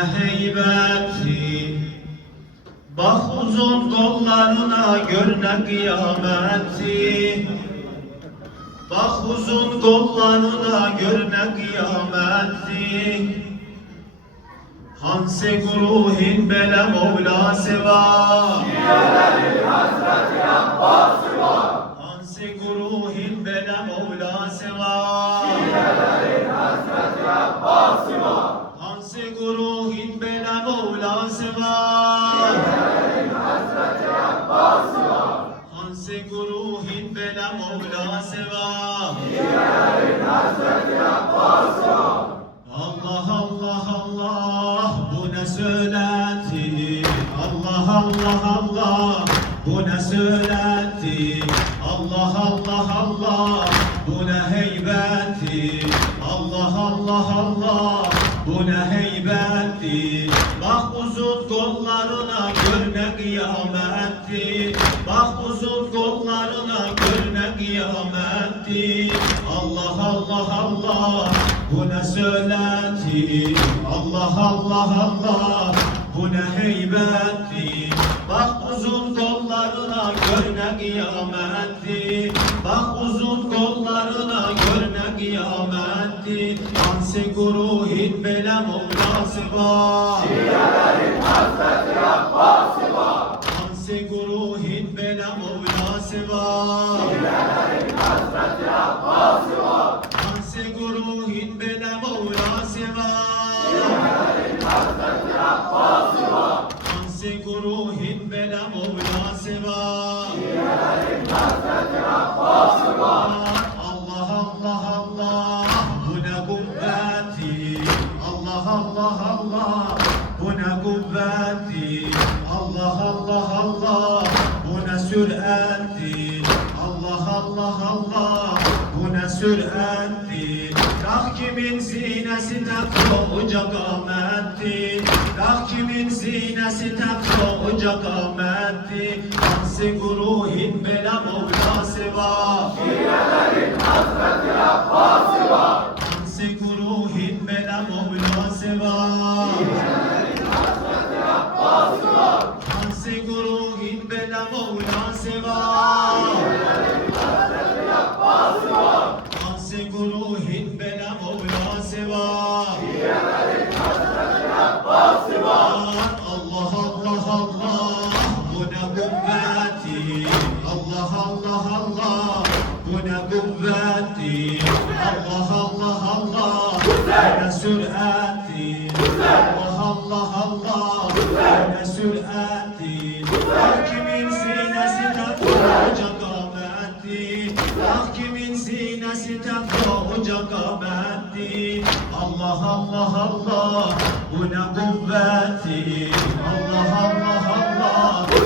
ne heybeti. Bak uzun kollarına gör ne kıyameti. Bak uzun kollarına gör ne kıyameti. Hanse guruhin bele Mevlası var. Şiilerin Hazreti Abbas'ı var. Hanse guruhin bele Mevlası var. Şiilerin Hazreti Abbas'ı var. Hanse guruhin bele Mevlası var. Şiilerin Hazreti Abbas'ı var. Hanse guruhin bele Mevlası var. Şiilerin Hazreti Abbas'ı var. Allah Allah Allah bu ne söylenti. Allah Allah Allah bu ne söylenti. Allah Allah Allah bu ne heybeti. Allah Allah Allah bu ne heybeti. Bak uzun kollarına gör ne kıyameti. Bak uzun kollarına gör ne kıyameti. Allah Allah Allah bu ne söylenti. Allah Allah Allah bu ne heybeti. Bak uzun kollarına gör ne kıyameti. Bak uzun kollarına gör ne kıyameti. Hanse guruhin bele Mevlası var. Şiilerin Hazreti Abbas'ı var. Hanse guruhin bele Mevlası var. Şiilerin Hazreti Abbas'ı var. Hanse guruhin bele Mevlası var. Şiilerin Hazreti Abbas'ı var. Hanse guruhin bele Mevlası var. Şiilerin Hazreti Abbas'ı var. Allah Allah Allah bu ne kuvveti. Allah Allah Allah bu ne kuvveti. Allah Allah Allah bu ne süreti. Allah Allah Allah bu ne süreti. Kah kimin sinesi takva ocak ametti. Kah kimin sinesi takva ocak ametti. Hanse guruhin bela Mevlası var. Şiilerin Hazreti Abbas'ı var. Hanse guruhin bela Mevlası var. Şiilerin Hazreti Abbas'ı var. Hanse guruhin bela Mevlası var. Şiilerin Hazreti Abbas'ı var. Hanse guruhin bela Mevlası var. Şiilerin Hazreti Abbas'ı var. Allah Allah Allah bu ne kuvveti. Allah Allah Allah bu ne kuvveti. Allah Allah Allah bu ne süreti. Allah Allah Allah bu ne süreti. Ah kimin sinesi takva ocak ameti. Ah kimin sinesi takva ocak ameti. Allah Allah Allah bu ne kuvveti. Allah Allah Allah bu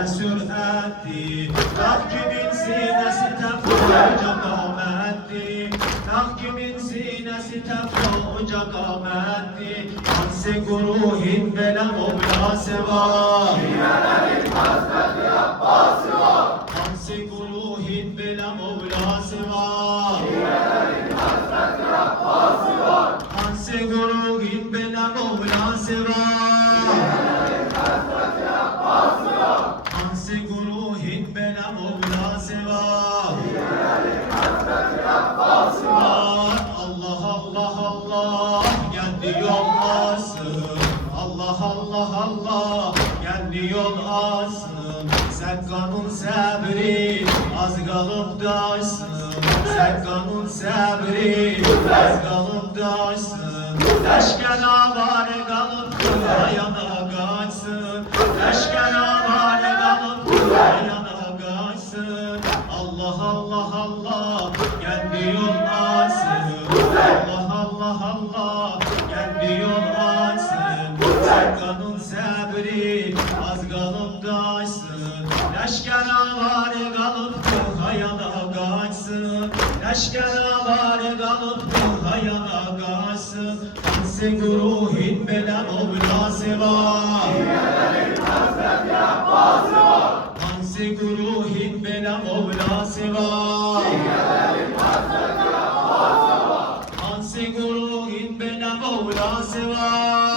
ne süreti. Ah kimin sinesi takva ocak ameti. Ah kimin sinesi takva ocak ameti. Hanse guruhin bela Mevlası var. Şiilerin Hazreti Abbas'ı var. Hanse guruhin bela Mevlası var. Şiilerin Hazreti Abbas'ı var. Hanse guruhin bela Mevlası var. Şiilerin Hazreti Abbas'ı var. Hanse guruhin bela Mevlası var. Şiilerin Hazreti Abbas'ı var. Allah Allah Allah geldi yollasın. Allah Allah Allah geldi yolasın. Sen kanun sabri az kalıp daşsın. Sen kanun sabri az kalıp daşsın. Leşken avare kalıp ayana kaçsın. Leşken avare kalıp ayana kaçsın. Allah Allah Allah geldi yolasın. Allah Allah Allah geldi yolasın. Sen kanun sabri az kalıp daşsın. Leşken avare kalıp hayana kaçsın. Leşken avare kalıp hayana kaçsın. Hanse guruhin bela Mevlası var. Şiilerin Hazreti Abbas'ı var. Hanse guruhin bela Mevlası var. Şiilerin Hazreti Abbas'ı var. Hanse guruhin bela Mevla seva.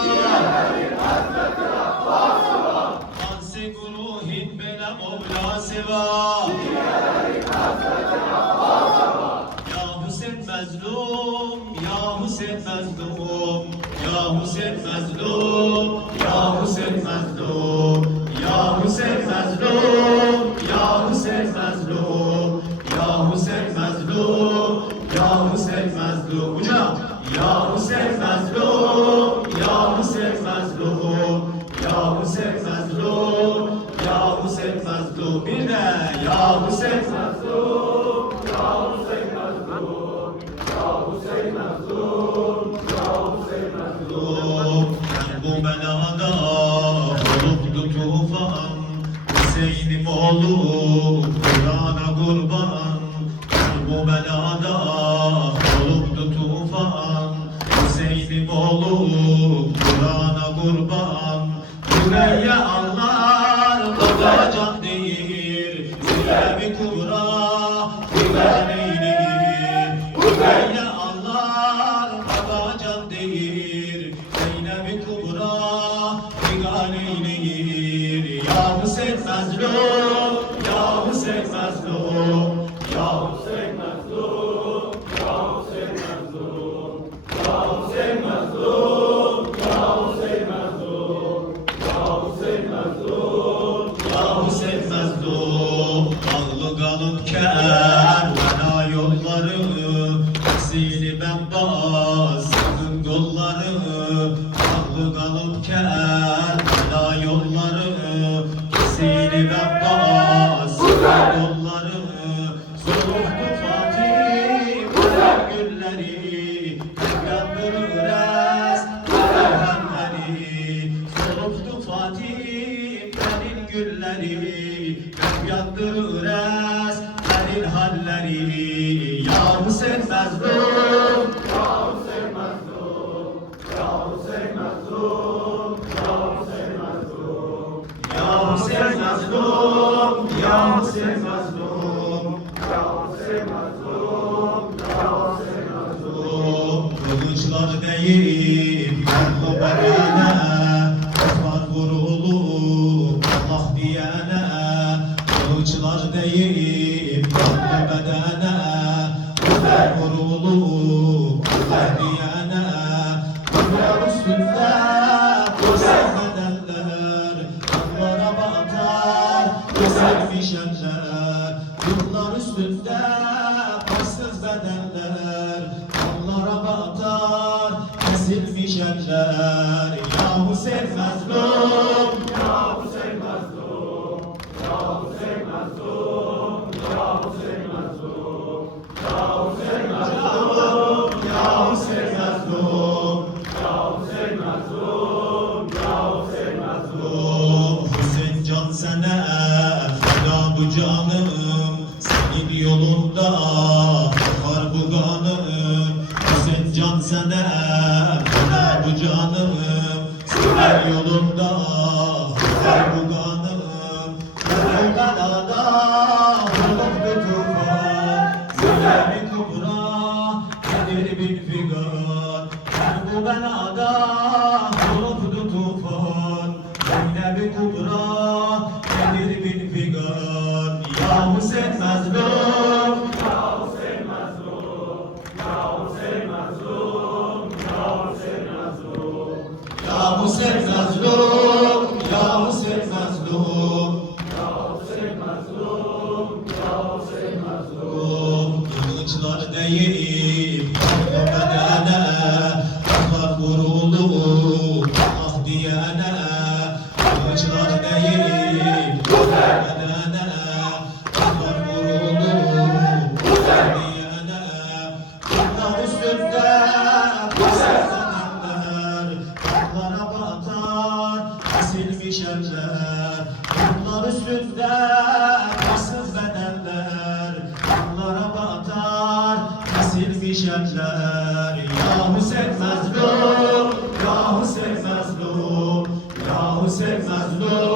Diğerlerin Hazreti Abbas'ı var. Ansi guruhin bela Mevla seva. Diğerlerin Hazreti Abbas'ı var. Ya Hüseyin mezlum, ya Hüseyin mezlum, ya Hüseyin mezlum, ya Hüseyin mezlum, ya Hüseyin mezlum, ya Hüseyin mezlum, ya Hüseyin mezlum, ya Hüseyin mezlum. Hocam, ya Hüseyin mezlum, ya Hüseyin mezlum, ya Hüseyin mezlum, ya Hüseyin mezlum. Bir de ya Hüseyin mezlum, Ya Hüseyin mazlum, ya Hüseyin mazlum, ya Hüseyin mazlum. Ben bu belada olupdu tufan, Hüseyin'im oğlu Kur'an'a kurban. Ben bu belada olupdu tufan, Hüseyin'im oğlu Kur'an'a kurban. Süreyya anlar baba can değil, Zülemi Kubra Güven eyleyir. Süreyya anlar baba can değil, Zeynep-i Kubra Güven eyleyir. Ya Hüseyin mezlum, ya Hüseyin mezlum, ya Hüseyin mazlum, ya Hüseyin mazlum, ya Hüseyin mazlum, ya Hüseyin mazlum, ya Hüseyin mazlum. Ya Hüseyin mezlum, ağlı kalıp kervana yolları, Hüseyin'i ben bastım yolları, ağlı kalıp kervana yolları, Hüseyin'i ben bastım yolları. Soruldu Fatih güzel günleri, yandırır ezberleri. Soruldu Fatih benim gülleri, hep yandırır ezberin halleri. Ya Hüseyin mezlum, Ya Hüseyin mazlum, ya Hüseyin mazlum, ya Hüseyin mazlum, ya Hüseyin mezlum, ya Hüseyin mezlum. ya Hüseyin mazlum, ya Hüseyin mazlum. Kılıçlar değil, yarlı berine, Osman vurulu, Allah diyene. Kılıçlar değil, yarlı bedene, Osman vurulu, Allah diyene. Kızlar üstünde, güzel bedenler, kanlara batar, kesilmiş eller. Kızlar üstünde, bassız bedenler, kanlara batar, kesilmiş eller. Ya Hüseyin mezlum, Ya Hüseyin mazlum, ya Hüseyin mazlum, ya Hüseyin mazlum, ya Hüseyin mazlum, ya Hüseyin mezlum. ya Hüseyin mazlum, ya Hüseyin mazlum. Oh Hüseyin can sana feda bu canım, senin yolunda var bu kanım. Hüseyin can sana feda bu canım, senin yolunda var bu kanım. Bu belada bulundu tufan, Zülemi Kubra nedir bin figan. Bu belada bulundu tufan, Zeynep-i Kubra nedir bin figan. Ya Hüseyin mezlum, Ya Hüseyin mazlum, ya Hüseyin mazlum, ya Hüseyin mazlum, ya Hüseyin mezlum, ya Hüseyin mezlum. ya Hüseyin mazlum, ya Hüseyin mazlum. Kılıçlar değil, kanlı bedene, Kanlar vurulu, Allah diyene. Kılıçlar değil, kanlı bedene, Kanlar vurulu, Allah diyene. Kanlar üstünde, güzel bedenler, kanlara batar, kesilmiş eller. Kanlar üstünde, bassız bedenler, kanlara batar, kesilmiş eller. Ya Hüseyin mezlum, ya Hüseyin mezlum, ya Hüseyin mezlum.